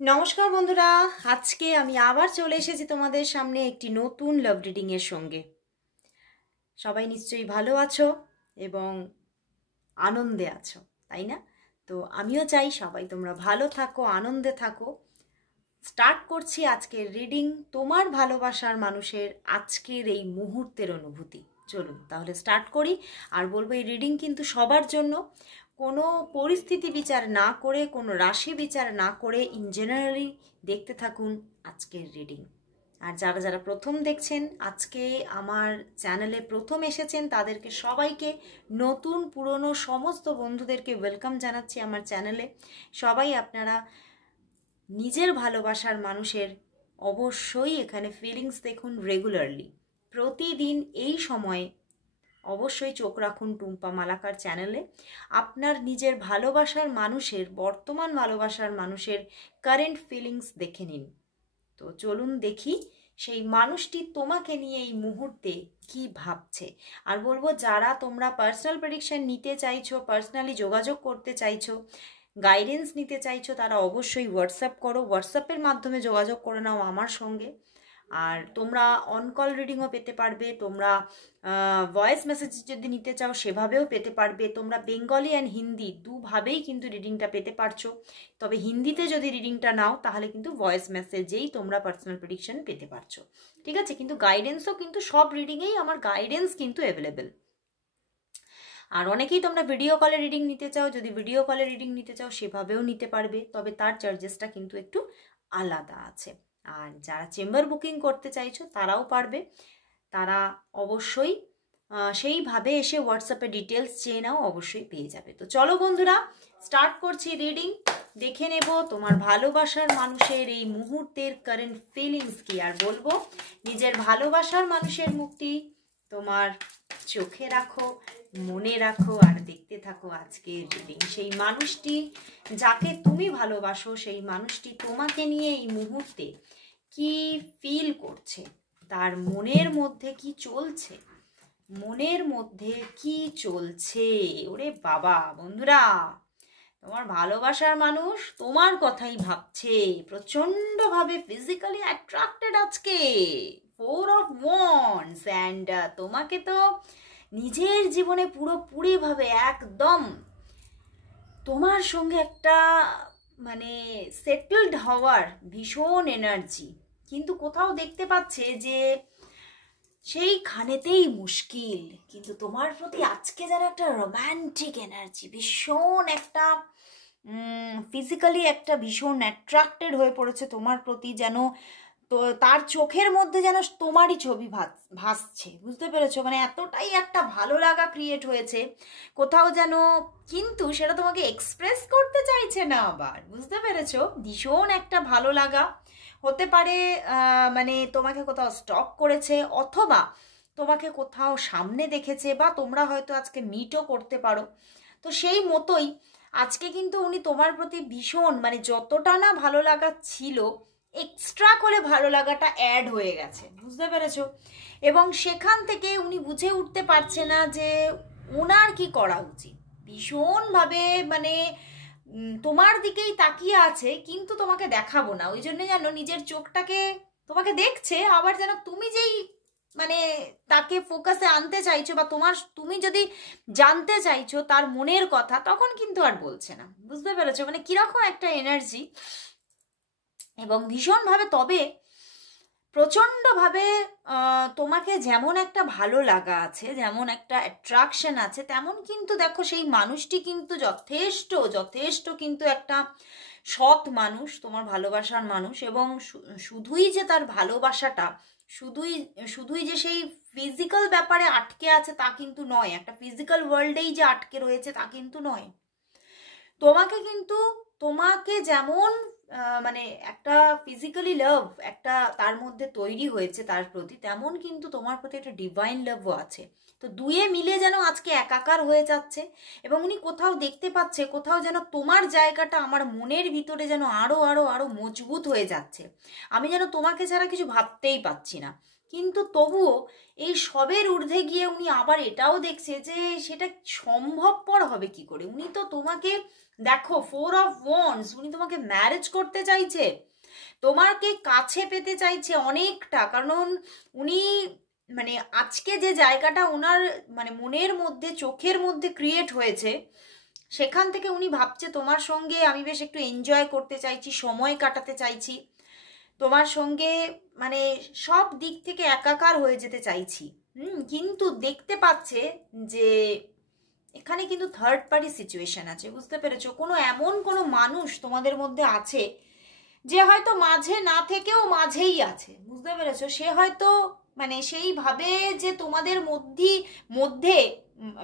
নমস্কার বন্ধুরা, আজকে আমি আবার চলে এসেছি তোমাদের সামনে একটি নতুন লাভ রিডিং এর সঙ্গে। সবাই নিশ্চয়ই ভালো আছো এবং আনন্দে আছো, তাই না? তো আমিও চাই সবাই তোমরা ভালো থাকো, আনন্দে থাকো। স্টার্ট করছি আজকের রিডিং, তোমার ভালোবাসার মানুষের আজকের এই মুহূর্তের অনুভূতি। চলুন তাহলে স্টার্ট করি। আর বলবো, এই রিডিং কিন্তু সবার জন্য। কোনো পরিস্থিতি বিচার না করে, কোনো রাশি বিচার না করে ইন জেনারেলি দেখতে থাকুন আজকের রিডিং। আর যারা যারা প্রথম দেখছেন, আজকে আমার চ্যানেলে প্রথম এসেছেন, তাদেরকে সবাইকে, নতুন পুরনো সমস্ত বন্ধুদেরকে ওয়েলকাম জানাচ্ছি আমার চ্যানেলে। সবাই আপনারা নিজের ভালোবাসার মানুষের অবশ্যই এখানে ফিলিংস দেখুন রেগুলারলি, প্রতিদিন এই সময়ে অবশ্যই চোখ রাখুন টুম্পা মালাকার চ্যানেলে। আপনার নিজের ভালোবাসার মানুষের, বর্তমান ভালোবাসার মানুষের কারেন্ট ফিলিংস দেখে নিন। তো চলুন দেখি সেই মানুষটি তোমাকে নিয়ে এই মুহূর্তে কি ভাবছে। আর বলবো, যারা তোমরা পার্সোনাল প্রেডিকশন নিতে চাইছো, পার্সোনালি যোগাযোগ করতে চাইছো, গাইডেন্স নিতে চাইছো, তারা অবশ্যই হোয়াটসঅ্যাপ করো। হোয়াটসঅ্যাপের মাধ্যমে যোগাযোগ করে নাও আমার সঙ্গে। আর তোমরা অন কল রিডিংও পেতে পারবে, তোমরা ভয়েস মেসেজ যদি নিতে চাও সেভাবেও পেতে পারবে। তোমরা বেঙ্গলি অ্যান্ড হিন্দি দুভাবেই কিন্তু রিডিংটা পেতে পারছো। তবে হিন্দিতে যদি রিডিংটা নাও তাহলে কিন্তু ভয়েস মেসেজেই তোমরা পার্সোনাল প্রেডিকশন পেতে পারছো, ঠিক আছে? কিন্তু গাইডেন্সও কিন্তু সব রিডিংয়েই আমার গাইডেন্স কিন্তু অ্যাভেলেবেল। আর অনেকেই তোমরা ভিডিও কলে রিডিং নিতে চাও, যদি ভিডিও কলে রিডিং নিতে চাও সেভাবেও নিতে পারবে, তবে তার চার্জেসটা কিন্তু একটু আলাদা আছে। আর যারা চেম্বার বুকিং করতে চাইছো তারাও পারবে, তারা অবশ্যই সেইভাবে এসে হোয়াটসঅ্যাপে ডিটেলস চেয়ে নাও, অবশ্যই পেয়ে যাবে। তো চলো বন্ধুরা, স্টার্ট করছি রিডিং। দেখে নেব তোমার ভালোবাসার মানুষের এই মুহূর্তের কারেন্ট ফিলিংস কি। আর বলবো, নিজের ভালোবাসার মানুষের মুখটি তোমার চোখে রাখো, মনে রাখো, আর দেখতে থাকো আজকের রিডিং। সেই মানুষটি যাকে তুমি ভালোবাসো, সেই মানুষটি তোমাকে নিয়ে এই মুহূর্তে কি ফিল করছে, তার মনের মধ্যে কি চলছে, মনের মধ্যে কি চলছে। ওরে বাবা বন্ধুরা, তোমার ভালোবাসার মানুষ তোমার কথাই ভাবছে, প্রচন্ডভাবে ফিজিক্যালি অ্যাট্রাক্টেড আজকে, 4 of Wands, অ্যান্ড তোমাকে তো নিজের জীবনে পুরোপুরিভাবে একদম তোমার সঙ্গে একটা মানে সেটেলড হওয়ার ভীষণ এনার্জি, কিন্তু কোথাও দেখতে পাচ্ছে যে সেইখানেতেই মুশকিল। কিন্তু তোমার প্রতি আজকে যেন একটা রোম্যান্টিক এনার্জি, ভীষণ একটা ফিজিক্যালি একটা ভীষণ অ্যাট্রাক্টেড হয়ে পড়েছে তোমার প্রতি, যেন তো তার চোখের মধ্যে যেন তোমারই ছবি ভাসছে, বুঝতে পেরেছো? মানে এতটাই একটা ভালো লাগা ক্রিয়েট হয়েছে কোথাও যেন, কিন্তু সেটা তোমাকে এক্সপ্রেস করতে চাইছে না আবার, বুঝতে পেরেছো? ভীষণ একটা ভালো লাগা হতে পারে, মানে তোমাকে কোথাও স্টক করেছে, অথবা তোমাকে কোথাও সামনে দেখেছে, বা তোমরা হয়তো আজকে মিটও করতে পারো। তো সেই মতোই আজকে কিন্তু উনি তোমার প্রতি ভীষণ, মানে যতটা না ভালো লাগা ছিল, এক্সট্রা করে ভালো লাগাটা অ্যাড হয়ে গেছে, বুঝতে পেরেছো? এবং সেখান থেকে উনি বুঝে উঠতে পারছে না যে ওনার কি করা উচিত। ভীষণভাবে মানে তোমার দিকেই তাকিয়ে আছে, কিন্তু তোমাকে দেখাবো না, ওই জন্য যেন নিজের চোখটাকে তোমাকে দেখছে, আবার যেন তুমি যেই মানে তাকে ফোকাসে আনতে চাইছো, বা তুমি যদি জানতে চাইছো তার মনের কথা, তখন কিন্তু আর বলছে না, বুঝতে পেরেছো? মানে কিরকম একটা এনার্জি। এবং ভীষণভাবে, তবে প্রচণ্ডভাবে তোমাকে যেমন একটা ভালো লাগা আছে, যেমন একটা অ্যাট্রাকশন আছে, তেমন কিন্তু দেখো সেই মানুষটি কিন্তু যথেষ্ট যথেষ্ট কিন্তু একটা সৎ মানুষ, তোমার ভালোবাসার মানুষ। এবং শুধুই যে তার ভালোবাসাটা শুধুই শুধুই যে সেই ফিজিক্যাল ব্যাপারে আটকে আছে তা কিন্তু নয়, একটা ফিজিক্যাল ওয়ার্ল্ডেই যে আটকে রয়েছে তা কিন্তু নয়। তোমাকে কিন্তু, তোমাকে যেমন মানে একটা ফিজিক্যালি লাভ একটা তার মধ্যে তৈরি হয়েছে তার প্রতি, তেমন কিন্তু তোমার প্রতি একটা ডিভাইন লাভও আছে। তো দুয়ে মিলে যেন আজকে একাকার হয়ে যাচ্ছে, এবং উনি কোথাও দেখতে পাচ্ছে, কোথাও যেন তোমার জায়গাটা আমার মনের ভিতরে যেন আরো আরো আরো মজবুত হয়ে যাচ্ছে, আমি যেন তোমাকে ছাড়া কিছু ভাবতেই পাচ্ছি না। কিন্তু তবুও এই সবের ঊর্ধ্বে গিয়ে উনি আবার এটাও দেখছে যে সেটা সম্ভবপর হবে কি করে। উনি তো তোমাকে দেখো 4 অফ ওয়ান্ডস, উনি তোমাকে ম্যারেজ করতে চাইছে, তোমাকে কাছে পেতে চাইছে অনেকটা। কারণ উনি মানে আজকে যে জায়গাটা ওনার মানে মনের মধ্যে চোখের মধ্যে ক্রিয়েট হয়েছে, সেখান থেকে উনি ভাবছে তোমার সঙ্গে আমি বেশ একটু এনজয় করতে চাইছি, সময় কাটাতে চাইছি, তোমার সঙ্গে মানে সব দিক থেকে একাকার হয়ে যেতে চাইছি। কিন্তু দেখতে পাচ্ছে যে এখানে কিন্তু থার্ড পার্টি সিচুয়েশন আছে, বুঝতে পেরেছো? কোনো মানুষ তোমাদের মধ্যে আছে যে হয়তো মাঝে না থেকেও মাঝেই আছে, বুঝতে পেরেছো? সে হয়তো মানে সেইভাবে যে তোমাদের মধ্যে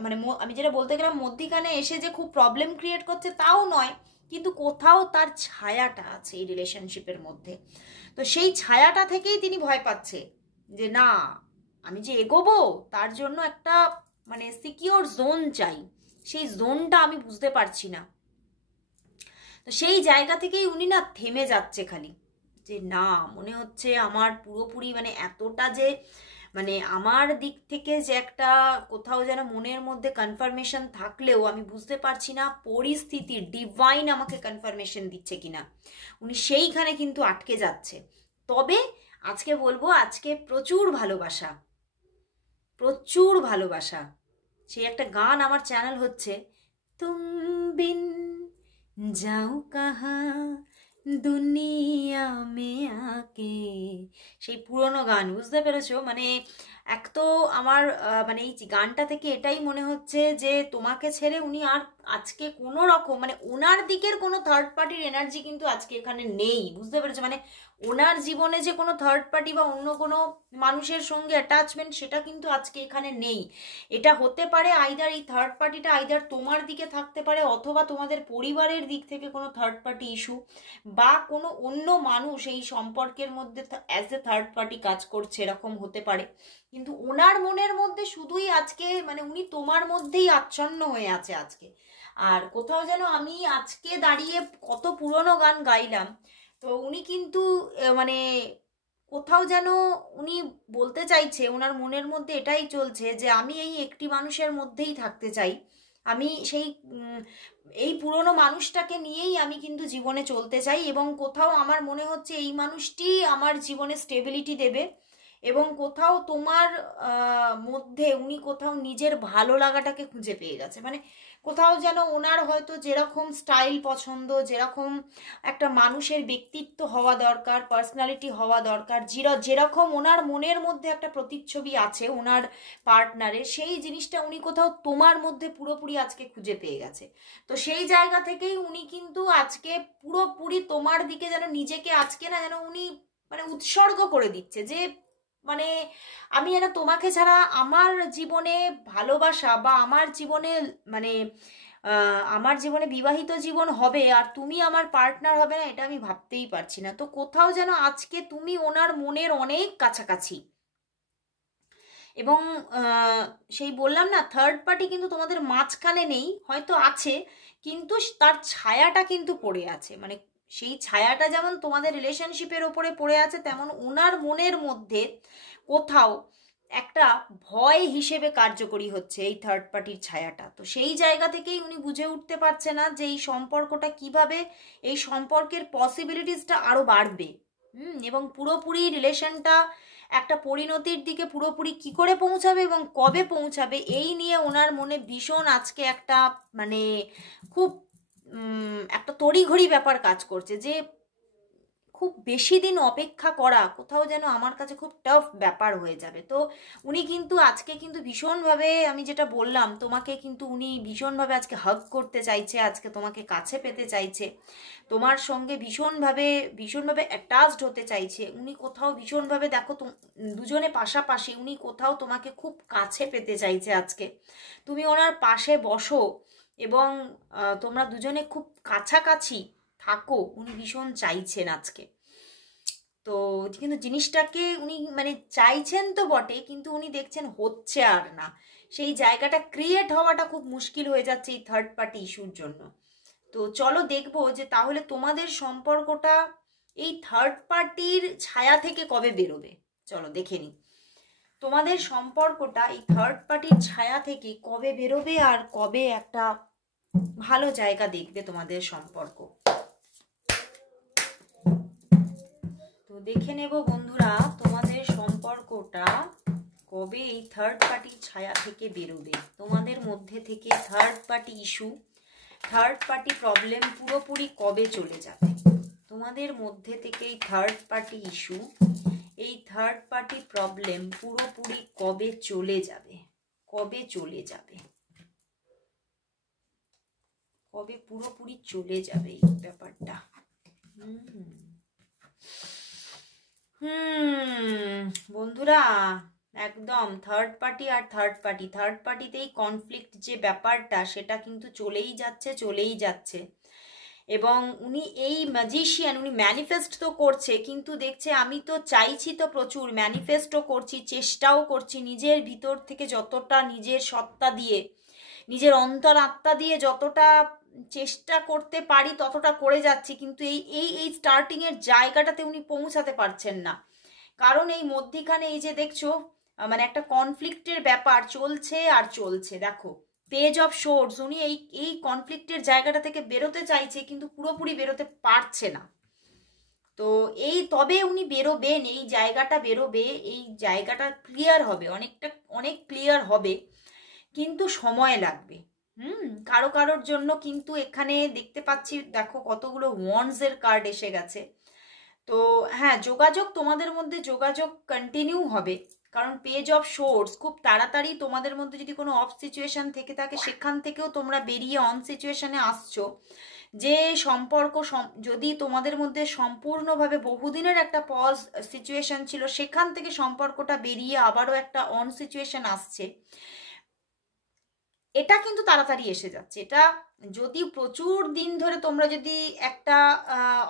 মানে আমি যেটা বলতে গেলাম মধ্যিখানে এসে যে খুব প্রবলেম ক্রিয়েট করছে তাও নয়, কিন্তু কোথাও তার ছায়াটা আছে এই রিলেশনশিপের মধ্যে। তো সেই ছায়াটা থেকেই তিনি ভয় পাচ্ছে যে না, আমি যে এগোবো তার জন্য একটা মানে সিকিওর জোন চাই, সেই জোনটা আমি বুঝতে পারছি না। তো সেই জায়গা থেকেই উনি না থেমে যাচ্ছে খালি, যে না মনে হচ্ছে আমার পুরোপুরি মানে এতটা যে মানে আমার দিক থেকে যে একটা কোথাও যেন মনের মধ্যে কনফার্মেশন থাকলেও আমি বুঝতে পারছি না পরিস্থিতি ডিভাইন আমাকে কনফার্মেশন দিচ্ছে কিনা, উনি সেইখানে কিন্তু আটকে যাচ্ছে। তবে আজকে বলবো, আজকে প্রচুর ভালোবাসা, প্রচুর ভালোবাসা। সেই একটা গান আমার চ্যানেল হচ্ছে, তুম বিন যাও কাহা দুনিয়া মে আকে, সেই পুরনো গান, বুঝতে পেরেছো? মানে এক তো আমার মানে এই গানটা থেকে এটাই মনে হচ্ছে যে তোমাকে ছেড়ে উনি আর আজকে কোনো রকম মানে ওনার দিকের কোনো থার্ড পার্টির এনার্জি কিন্তু আজকে এখানে নেই, বুঝতে পেরেছো? মানে ওনার জীবনে যে কোনো থার্ড পার্টি বা অন্য কোনো মানুষের সঙ্গে অ্যাটাচমেন্ট সেটা কিন্তু আজকে এখানে নেই। এটা হতে পারে আইদার এই থার্ড পার্টিটা আইদার তোমার দিকে থাকতে পারে, অথবা তোমাদের পরিবারের দিক থেকে কোনো থার্ড পার্টি ইস্যু, বা কোনো অন্য মানুষ এই সম্পর্কের মধ্যে অ্যাজ এ থার্ড পার্টি কাজ করছে, এরকম হতে পারে। কিন্তু ওনার মনের মধ্যে শুধুই আজকে মানে উনি তোমার মধ্যেই আচ্ছন্ন হয়ে আছে আজকে। আর কোথাও যেন আমি আজকে দাঁড়িয়ে কত পুরনো গান গাইলাম, তো উনি কিন্তু মানে কোথাও যেন উনি বলতে চাইছে, ওনার মনের মধ্যে এটাই চলছে যে আমি এই একটি মানুষের মধ্যেই থাকতে চাই, আমি সেই এই পুরনো মানুষটাকে নিয়েই আমি কিন্তু জীবনে চলতে চাই, এবং কোথাও আমার মনে হচ্ছে এই মানুষটি আমার জীবনে স্টেবিলিটি দেবে। এবং কোথাও তোমার মধ্যে উনি কোথাও নিজের ভালো লাগাটাকে খুঁজে পেয়ে গেছে। মানে কোথাও যেন ওনার হয়তো যেরকম স্টাইল পছন্দ, যেরকম একটা মানুষের ব্যক্তিত্ব হওয়া দরকার, পার্সোনালিটি হওয়া দরকার, যেরকম ওনার মনের মধ্যে একটা প্রতিচ্ছবি আছে ওনার পার্টনারের, সেই জিনিসটা উনি কোথাও তোমার মধ্যে পুরোপুরি আজকে খুঁজে পেয়ে গেছে। তো সেই জায়গা থেকেই উনি কিন্তু আজকে পুরোপুরি তোমার দিকে যেন নিজেকে আজকে না যেন উনি মানে উৎসর্গ করে দিচ্ছে, যে মানে আমি যেন তোমাকে ছাড়া আমার জীবনে ভালোবাসা বা আমার জীবনে মানে আমার জীবনে বিবাহিত জীবন হবে আর তুমি আমার পার্টনার হবে না, এটা আমি ভাবতেই পারছি না। তো কোথাও যেন আজকে তুমি ওনার মনের অনেক কাছাকাছি, এবং সেই বললাম না থার্ড পার্টি কিন্তু তোমাদের মাঝখানে নেই, হয়তো আছে কিন্তু তার ছায়াটা কিন্তু পড়ে আছে। মানে সেই ছায়াটা যেমন তোমাদের রিলেশনশিপের ওপরে পড়ে আছে, তেমন ওনার মনের মধ্যে কোথাও একটা ভয় হিসেবে কার্যকরী হচ্ছে এই থার্ড পার্টির ছায়াটা। তো সেই জায়গা থেকেই উনি বুঝে উঠতে পারছে না যে এই সম্পর্কটা কিভাবে, এই সম্পর্কের পসিবিলিটিসটা আরো বাড়বে, এবং পুরোপুরি রিলেশনটা একটা পরিণতির দিকে পুরোপুরি কি করে পৌঁছাবে এবং কবে পৌঁছাবে, এই নিয়ে ওনার মনে ভীষণ আজকে একটা মানে খুব একটা তড়িঘড়ি ব্যাপার কাজ করছে, যে খুব বেশি দিন অপেক্ষা করা কোথাও যেন আমার কাছে খুব টাফ ব্যাপার হয়ে যাবে। তো উনি কিন্তু আজকে কিন্তু ভীষণভাবে, আমি যেটা বললাম তোমাকে, কিন্তু উনি ভীষণভাবে আজকে হাগ করতে চাইছে, আজকে তোমাকে কাছে পেতে চাইছে, তোমার সঙ্গে ভীষণভাবে ভীষণভাবে অ্যাটাচড হতে চাইছে উনি কোথাও ভীষণভাবে। দেখো দুজনে পাশাপাশি, উনি কোথাও তোমাকে খুব কাছে পেতে চাইছে আজকে, তুমি ওনার পাশে বসো এবং তোমরা দুজনে খুব কাছাকাছি থাকো, উনি ভীষণ চাইছেন আজকে। তো কিন্তু জিনিসটাকে উনি মানে চাইছেন তো বটে, কিন্তু উনি দেখছেন হচ্ছে আর না, সেই জায়গাটা ক্রিয়েট হওয়াটা খুব মুশকিল হয়ে যাচ্ছে এই থার্ড পার্টি ইস্যুর জন্য। তো চলো দেখবো যে তাহলে তোমাদের সম্পর্কটা এই থার্ড পার্টির ছায়া থেকে কবে বেরোবে, চলো দেখে নিই। তোমাদের সম্পর্কটা এই থার্ড পার্টির ছায়া থেকে কবে বেরোবে আর কবে একটা ভালো জায়গা দেখবে তোমাদের সম্পর্ক। তো দেখে নেব বন্ধুরা তোমাদের সম্পর্কটা কবে এই থার্ড পার্টির ছায়া থেকে বেরোবে, তোমাদের মধ্যে থেকে third party issue, third party problem পুরোপুরি কবে চলে যাবে, তোমাদের মধ্যে থেকে এই থার্ড পার্টি ইস্যু, এই থার্ড পার্টি প্রবলেম পুরোপুরি কবে চলে যাবে, কবে চলে যাবে, কবে পুরোপুরি চলে যাবে এই ব্যাপারটা। বন্ধুরা একদম থার্ড পার্টি আর থার্ড পার্টিতেই কনফ্লিক্ট যে ব্যাপারটা সেটা কিন্তু চলেই যাচ্ছে। এবং উনি এই ম্যাজিশিয়ান, উনি ম্যানিফেস্ট তো করছে, কিন্তু দেখছে আমি তো চাইছি তো প্রচুর, ম্যানিফেস্টও করছি, চেষ্টাও করছি, নিজের ভিতর থেকে যতটা নিজের সত্তা দিয়ে, নিজের অন্তর আত্মা দিয়ে যতটা চেষ্টা করতে পারি ততটা করে যাচ্ছি, কিন্তু এই স্টার্টিংয়ের জায়গাটাতে উনি পৌঁছাতে পারছেন না। কারণ এই মধ্যিখানে এই যে দেখছো মানে একটা কনফ্লিক্টের ব্যাপার চলছে আর চলছে। দেখো পেজ অফ সোর্স, উনি এই কনফ্লিক্টের জায়গাটা থেকে বেরোতে চাইছে কিন্তু পুরোপুরি বেরোতে পারছে না। তো তবে উনি বেরোবেন, এই জায়গাটা বেরোবে, এই জায়গাটা ক্লিয়ার হবে, অনেক ক্লিয়ার হবে, কিন্তু সময় লাগবে। কারোর জন্য কিন্তু এখানে দেখতে পাচ্ছি, দেখো কতগুলো ওয়ান্ডসের কার্ড এসে গেছে। তো হ্যাঁ, যোগাযোগ তোমাদের মধ্যে যোগাযোগ কন্টিনিউ হবে, কারণ পেজ অফ সোর্স খুব তাড়াতাড়ি তোমাদের মধ্যে যদি কোনো অফ সিচুয়েশন থেকে থাকে সেখান থেকেও তোমরা বেরিয়ে অন সিচুয়েশনে আসছো। যে সম্পর্ক যদি তোমাদের মধ্যে সম্পূর্ণভাবে বহুদিনের একটা পজ সিচুয়েশন ছিল সেখান থেকে সম্পর্কটা বেরিয়ে আবারও একটা অন সিচুয়েশন আসছে, এটা কিন্তু তাড়াতাড়ি এসে যাচ্ছে। এটা যদি প্রচুর দিন ধরে তোমরা যদি একটা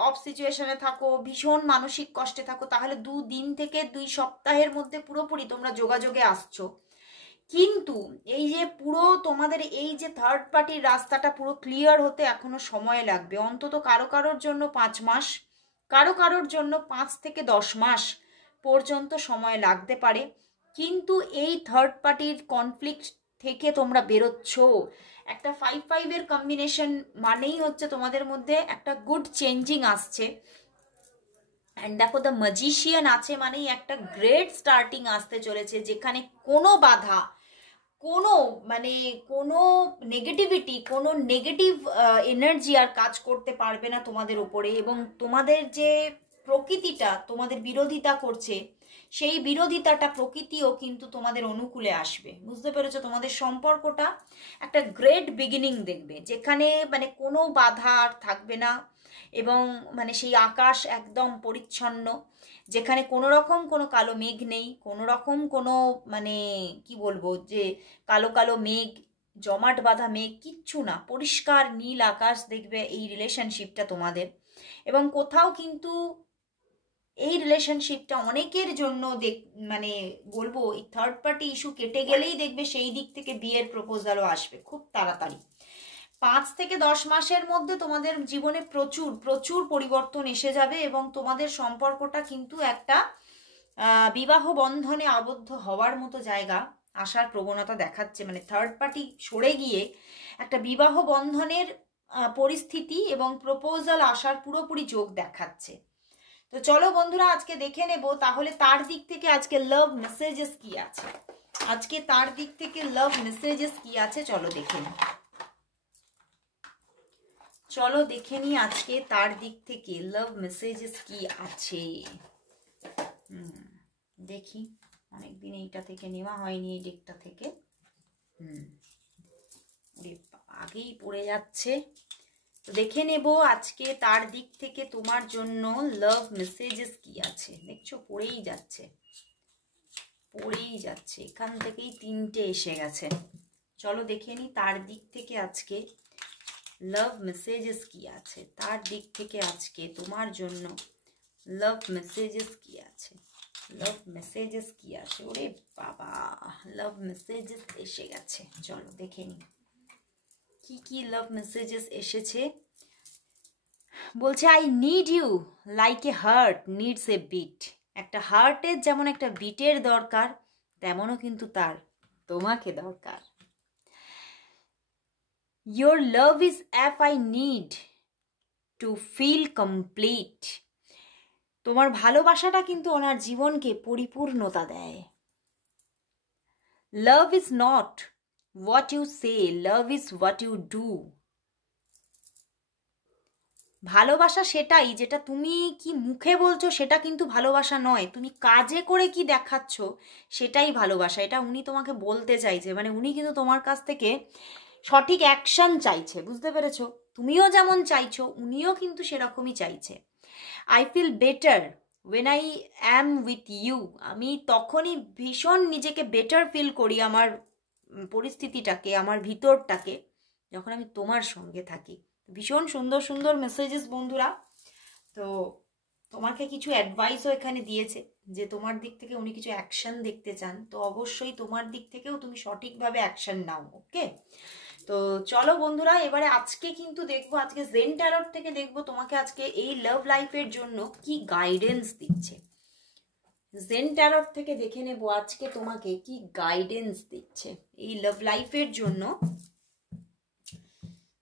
অফ সিচুয়েশনে থাকো, ভীষণ মানসিক কষ্টে থাকো, তাহলে 2 দিন থেকে 2 সপ্তাহের মধ্যে পুরোপুরি তোমরা যোগাযোগে আসছো। কিন্তু এই যে পুরো তোমাদের এই যে থার্ড পার্টির রাস্তাটা পুরো ক্লিয়ার হতে এখনো সময় লাগবে, অন্তত কারোর জন্য 5 মাস, কারোর জন্য 5 থেকে 10 মাস পর্যন্ত সময় লাগতে পারে। কিন্তু এই থার্ড পার্টির কনফ্লিক্ট থেকে তোমরা বেরোচ্ছ, একটা 5-5 কম্বিনেশন মানেই হচ্ছে তোমাদের মধ্যে একটা গুড চেঞ্জিং আসছে। অ্যান্ড দেখো দ্য ম্যাজিশিয়ান আছে মানেই একটা গ্রেট স্টার্টিং আসতে চলেছে, যেখানে কোনো বাধা, কোনো নেগেটিভিটি, কোনো নেগেটিভ এনার্জি আর কাজ করতে পারবে না তোমাদের উপরে। এবং তোমাদের যে প্রকৃতিটা তোমাদের বিরোধিতা করছে, সেই বিরোধিতাটা প্রকৃতিও কিন্তু তোমাদের অনুকূলে আসবে। বুঝতে পেরেছো? তোমাদের সম্পর্কটা একটা গ্রেট বিগিনিং দেখবে, যেখানে কোনো বাধা আর থাকবে না, এবং সেই আকাশ একদম পরিচ্ছন্ন, যেখানে কোনো রকম কোনো কালো মেঘ নেই, কোনো রকম কোনো কি বলবো যে কালো মেঘ, জমাট বাঁধা মেঘ, কিচ্ছু না, পরিষ্কার নীল আকাশ দেখবে এই রিলেশনশিপটা তোমাদের। এবং কোথাও কিন্তু এই রিলেশনশিপটা অনেকের জন্য বলবো এই থার্ড পার্টি ইস্যু কেটে গেলেই দেখবে সেই দিক থেকে বিয়ের প্রপোজালও আসবে খুব তাড়াতাড়ি। 5 থেকে 10 মাসের মধ্যে তোমাদের জীবনে প্রচুর পরিবর্তন এসে যাবে, এবং তোমাদের সম্পর্কটা কিন্তু একটা বিবাহ বন্ধনে আবদ্ধ হওয়ার মতো জায়গা আসার প্রবণতা দেখাচ্ছে। থার্ড পার্টি সরে গিয়ে একটা বিবাহ বন্ধনের পরিস্থিতি এবং প্রপোজাল আসার পুরোপুরি যোগ দেখাচ্ছে। তো চলো বন্ধুরা আজকে দেখে নেব তাহলে তার দিক থেকে আজকে লাভ মেসেজেস কি আছে, আজকে তার দিক থেকে লাভ মেসেজেস কি আছে চলো দেখে নিই। চলো দেখে নি আজকে তার দিক থেকে লাভ মেসেজেস কি আছে। দেখি, অনেকদিন এইটা থেকে নেওয়া হয়নি, এই ডেকটা থেকে। আগেই পড়ে যাচ্ছে, তো দেখে নেব আজকে তার দিক থেকে তোমার জন্য লাভ মেসেজেস কি আছে। দেখছো পড়েই যাচ্ছে, এখান থেকেই 3টে এসে গেছে। চলো দেখে নি তার দিক থেকে আজকে লাভ মেসেজেস কি আছে, তার দিক থেকে আজকে তোমার জন্য লাভ মেসেজেস কি আছে, লাভ মেসেজেস কি আছে। ওরে বাবা, লাভ মেসেজেস এসে গেছে, চলো দেখে নি কি লাভ মেসেজেস এসেছে। বলছে I need you like a heart needs a beat. একটা হার্টের যেমন একটা বিটের দরকার, তেমনও কিন্তু তার তোমাকে দরকার। Your love is if I need to feel complete. তোমার ভালোবাসাটা কিন্তু ওনার জীবনকে পরিপূর্ণতা দেয়। Love is not what you say, love is what you do. ভালোবাসা সেটাই যেটা তুমি কি মুখে বলছো সেটা কিন্তু ভালোবাসা নয়, তুমি কাজে করে কি দেখাচ্ছ সেটাই ভালোবাসা। এটা উনি তোমাকে বলতে চাইছে, মানে উনি কিন্তু তোমার কাছ থেকে সঠিক অ্যাকশন চাইছে, বুঝতে পেরেছো? তুমিও যেমন চাইছো উনিও কিন্তু সেরকমই চাইছে। I feel better when I am with you. আমি তখনই ভীষণ নিজেকে বেটার ফিল করি, আমার পরিস্থিতিটাকে, আমার ভিতরটাকে, যখন আমি তোমার সঙ্গে থাকি। ভীষণ সুন্দর সুন্দর মেসেজেস বন্ধুরা। তো তোমাকে কিছু অ্যাডভাইসও এখানে দিয়েছে যে তোমার দিক থেকে উনি কিছু অ্যাকশন দেখতে চান, তো অবশ্যই তোমার দিক থেকেও তুমি সঠিকভাবে অ্যাকশন নাও। ওকে, তো চলো বন্ধুরা, এবারে আজকে কিন্তু দেখবো, আজকে জেন ট্যারট থেকে দেখবো তোমাকে আজকে এই লাভ লাইফের জন্য কি গাইডেন্স দিচ্ছে। জেন ট্যারট থেকে দেখে নেবো আজকে তোমাকে কি গাইডেন্স দিচ্ছে এই লাভ লাইফের জন্য,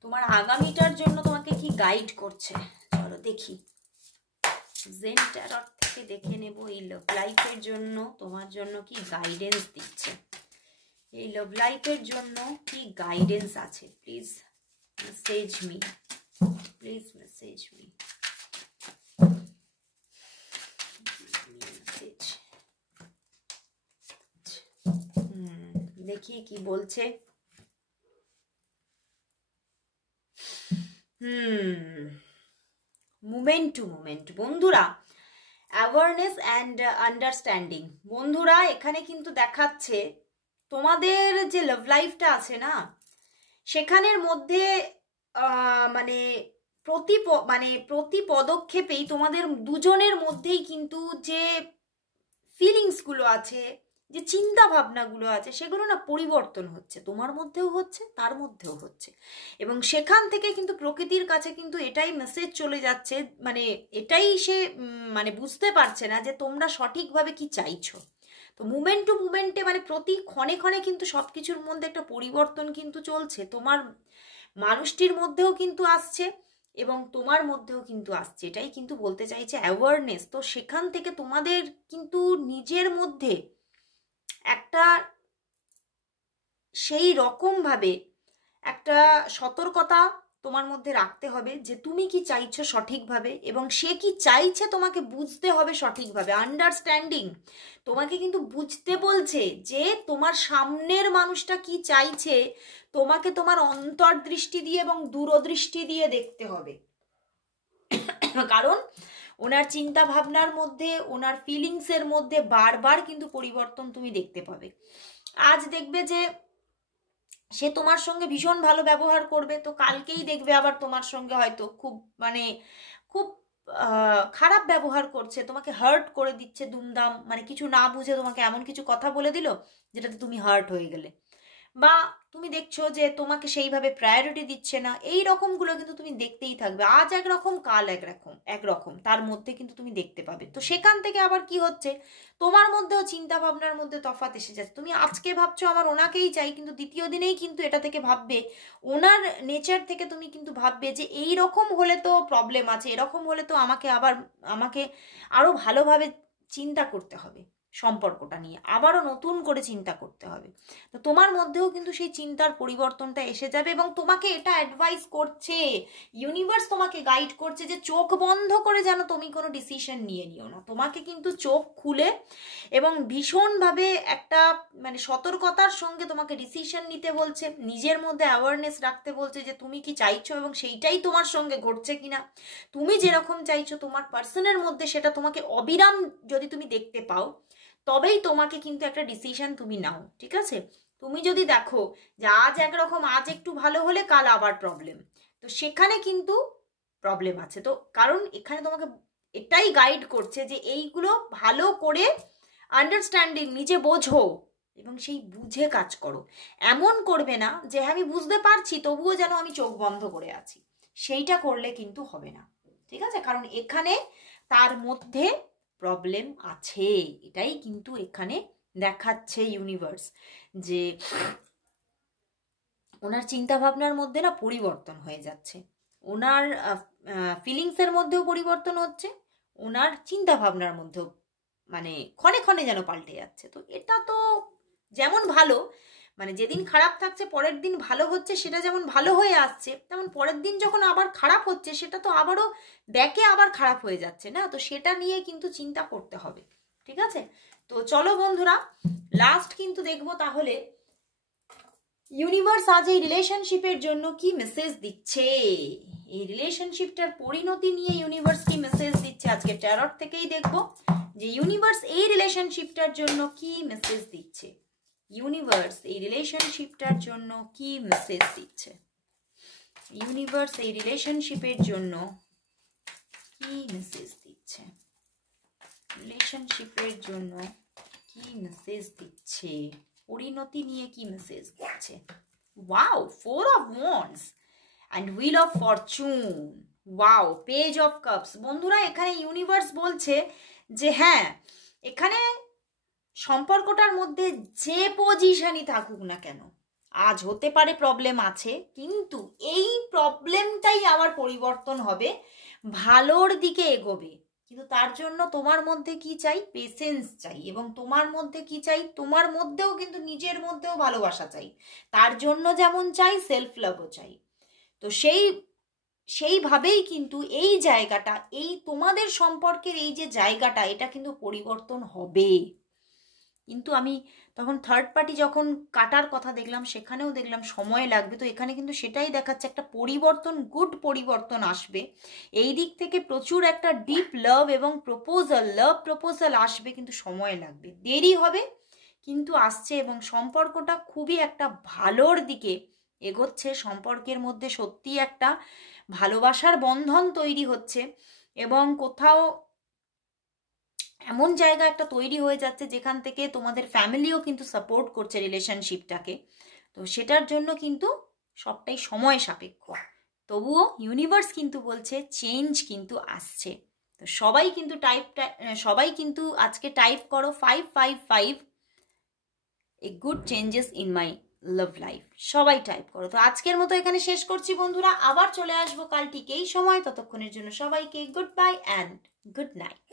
তোমার আগামীটার জন্য তোমাকে কি গাইড করছে। চলো দেখি, জেন ট্যারট থেকে দেখে নেব এই লাভ লাইফের জন্য তোমার জন্য কি গাইডেন্স দিচ্ছে, এই লাভ লাইফের জন্য কি গাইডেন্স আছে। Please message me, please message me, দেখি কি বলছে। মুমেন্ট টু মুমেন্ট বন্ধুরা, অ্যাওয়ারনেস অ্যান্ড আন্ডারস্ট্যান্ডিং। বন্ধুরা এখানে কিন্তু দেখাচ্ছে তোমাদের যে লাভ লাইফটা আছে না, সেখানের মধ্যে মানে প্রতি পদক্ষেপেই তোমাদের দুজনের মধ্যেই কিন্তু যে ফিলিংসগুলো আছে, যে চিন্তা ভাবনাগুলো আছে, সেগুলো না পরিবর্তন হচ্ছে, তোমার মধ্যেও হচ্ছে, তার মধ্যেও হচ্ছে। এবং সেখান থেকে কিন্তু প্রকৃতির কাছে কিন্তু এটাই মেসেজ চলে যাচ্ছে, মানে এটাই সে মানে বুঝতে পারছে না যে তোমরা সঠিকভাবে কি চাইছো। তো মুমেন্ট টু মুমেন্টে মানে প্রতি ক্ষণে ক্ষণে কিন্তু সব কিছুর মধ্যে একটা পরিবর্তন কিন্তু চলছে, তোমার মানুষটির মধ্যেও কিন্তু আসছে এবং তোমার মধ্যেও কিন্তু আসছে, এটাই কিন্তু বলতে চাইছে অ্যাওয়ারনেস। তো সেখান থেকে তোমাদের কিন্তু নিজের মধ্যে একটা সেই রকমভাবে একটা সতর্কতা তোমার মধ্যে রাখতে হবে যে তুমি কি চাইছো সঠিকভাবে, এবং সে কি চাইছে তোমাকে বুঝতে হবে সঠিকভাবে। আন্ডারস্ট্যান্ডিং তোমাকে কিন্তু বুঝতে বলছে যে তোমার সামনের মানুষটা কি চাইছে, তোমাকে তোমার অন্তর্দৃষ্টি দিয়ে এবং দূরদৃষ্টি দিয়ে দেখতে হবে। কারণ ওনার চিন্তা ভাবনার মধ্যে, ওনার ফিলিংসের মধ্যে বারবার কিন্তু পরিবর্তন তুমি দেখতে পাবে। আজ দেখবে যে সে তোমার সঙ্গে ভীষণ ভালো ব্যবহার করবে, তো কালকেই দেখবে আবার তোমার সঙ্গে হয়তো খুব মানে খুব খারাপ ব্যবহার করছে, তোমাকে হার্ট করে দিচ্ছে দুমদাম, মানে কিছু না বুঝে তোমাকে এমন কিছু কথা বলে দিল যেটাতে তুমি হার্ট হয়ে গেলে, বা তুমি দেখছো যে তোমাকে সেইভাবে প্রায়োরিটি দিচ্ছে না। এই রকমগুলো কিন্তু তুমি দেখতেই থাকবে, আজ একরকম কাল একরকম তার মধ্যে কিন্তু তুমি দেখতে পাবে। তো সেখান থেকে আবার কি হচ্ছে, তোমার মধ্যেও চিন্তা ভাবনার মধ্যে তফাৎ এসে যাচ্ছে। তুমি আজকে ভাবছো আমার ওনাকেই চাই, কিন্তু দ্বিতীয় দিনেই কিন্তু এটা থেকে ভাববে, ওনার নেচার থেকে তুমি কিন্তু ভাববে যে এই রকম হলে তো প্রবলেম আছে, এরকম হলে তো আমাকে আরো ভালোভাবে চিন্তা করতে হবে, সম্পর্কটা নিয়ে আবারও নতুন করে চিন্তা করতে হবে। তো তোমার মধ্যেও কিন্তু সেই চিন্তার পরিবর্তনটা এসে যাবে, এবং তোমাকে এটা অ্যাডভাইস করছে, ইউনিভার্স তোমাকে গাইড করছে যে চোখ বন্ধ করে যেন তুমি কোনো ডিসিশন নিয়ে নিও না। তোমাকে কিন্তু চোখ খুলে এবং ভীষণভাবে একটা মানে সতর্কতার সঙ্গে তোমাকে ডিসিশন নিতে বলছে, নিজের মধ্যে অ্যাওয়ারনেস রাখতে বলছে যে তুমি কি চাইছো এবং সেইটাই তোমার সঙ্গে ঘটছে কিনা। তুমি যেরকম চাইছো তোমার পার্সনের মধ্যে সেটা তোমাকে অবিরাম যদি তুমি দেখতে পাও, তবেই তোমাকে কিন্তু একটা ডিসিশন তুমি নাও, ঠিক আছে? তুমি যদি দেখো যে আজ একরকম, আজ একটু ভালো হলে কাল আবার প্রবলেম, তো সেখানে কিন্তু প্রবলেম আছে। তো কারণ এখানে তোমাকে এটাই গাইড করছে যে এইগুলো ভালো করে আন্ডারস্ট্যান্ডিং নিজে বোঝো এবং সেই বুঝে কাজ করো। এমন করবে না যে আমি বুঝতে পারছি তবুও যেন আমি চোখ বন্ধ করে আছি, সেইটা করলে কিন্তু হবে না, ঠিক আছে? কারণ এখানে তার মধ্যে প্রবলেম আছে, এটাই কিন্তু এখানে দেখাচ্ছে ইউনিভার্স যে ওনার চিন্তাভাবনার মধ্যে না পরিবর্তন হয়ে যাচ্ছে, ওনার ফিলিংসের মধ্যেও পরিবর্তন হচ্ছে, ওনার চিন্তাভাবনার মধ্যেও মানে ক্ষণে ক্ষণে যেন পাল্টে যাচ্ছে। তো এটা তো যেমন ভালো, মানে যেদিন খারাপ থাকছে পরের দিন ভালো হচ্ছে, সেটা যেমন ভালো হয়ে আসছে, তেমন পরের দিন যখন আবার খারাপ হচ্ছে সেটা তো আবারও ব্যাকে আবার খারাপ হয়ে যাচ্ছে না, তো সেটা নিয়ে কিন্তু চিন্তা করতে হবে। ঠিক আছে, তো চলো বন্ধুরা, লাস্ট কিন্তু দেখবো তাহলে ইউনিভার্স আজ এই রিলেশনশিপের জন্য কি মেসেজ দিচ্ছে, এই রিলেশনশিপটার পরিণতি নিয়ে ইউনিভার্স কি মেসেজ দিচ্ছে আজকে ট্যারট থেকেই দেখবো যে ইউনিভার্স এই রিলেশনশিপটার জন্য কি মেসেজ দিচ্ছে, ইউনিভার্স এই রিলেশনশিপটার জন্য কি মেসেজ দিচ্ছে, ইউনিভার্স এই রিলেশনশিপের জন্য কি মেসেজ দিচ্ছে, রিলেশনশিপের জন্য কি মেসেজ দিচ্ছে, পরিণতি নিয়ে কি মেসেজ দিচ্ছে। Wow, 4 of Wands and Wheel of Fortune, wow, page of cups. বন্ধুরা এখানে ইউনিভার্স বলছে যে হ্যাঁ, এখানে সম্পর্কটার মধ্যে যে পজিশনই থাকুক না কেন, আজ হতে পারে প্রবলেম আছে, কিন্তু এই প্রবলেমটাই আবার পরিবর্তন হবে, ভালোর দিকে এগোবে। কিন্তু তার জন্য তোমার মধ্যে কি চাই, পেশেন্স চাই, এবং তোমার মধ্যে কি চাই, তোমার মধ্যেও কিন্তু নিজের মধ্যেও ভালোবাসা চাই, তার জন্য যেমন চাই সেলফ লাভও চাই। তো সেইভাবেই কিন্তু এই জায়গাটা, এই তোমাদের সম্পর্কের এই যে জায়গাটা, এটা কিন্তু পরিবর্তন হবে। কিন্তু আমি তখন থার্ড পার্টি যখন কাটার কথা দেখলাম, সেখানেও দেখলাম সময় লাগবে, তো এখানে কিন্তু সেটাই দেখাচ্ছে একটা পরিবর্তন, গুড পরিবর্তন আসবে। এই দিক থেকে প্রচুর একটা ডিপ লাভ এবং লাভ প্রপোজাল আসবে, কিন্তু সময় লাগবে, দেরি হবে কিন্তু আসছে, এবং সম্পর্কটা খুবই একটা ভালোর দিকে এগোচ্ছে। সম্পর্কের মধ্যে সত্যি একটা ভালোবাসার বন্ধন তৈরি হচ্ছে, এবং কোথাও এমন জায়গা একটা তৈরি হয়ে যাচ্ছে যেখান থেকে তোমাদের ফ্যামিলিও কিন্তু সাপোর্ট করছে রিলেশনশিপটাকে। তো সেটার জন্য কিন্তু সবটাই সময় সাপেক্ষ, তবুও ইউনিভার্স কিন্তু বলছে চেঞ্জ কিন্তু আসছে। তো সবাই কিন্তু আজকে টাইপ করো 555 a good changes in my love life, সবাই টাইপ করো। তো আজকের মতো এখানে শেষ করছি বন্ধুরা, আবার চলে আসবো কাল ঠিক এই সময়, ততক্ষণের জন্য সবাইকে good bye and good night.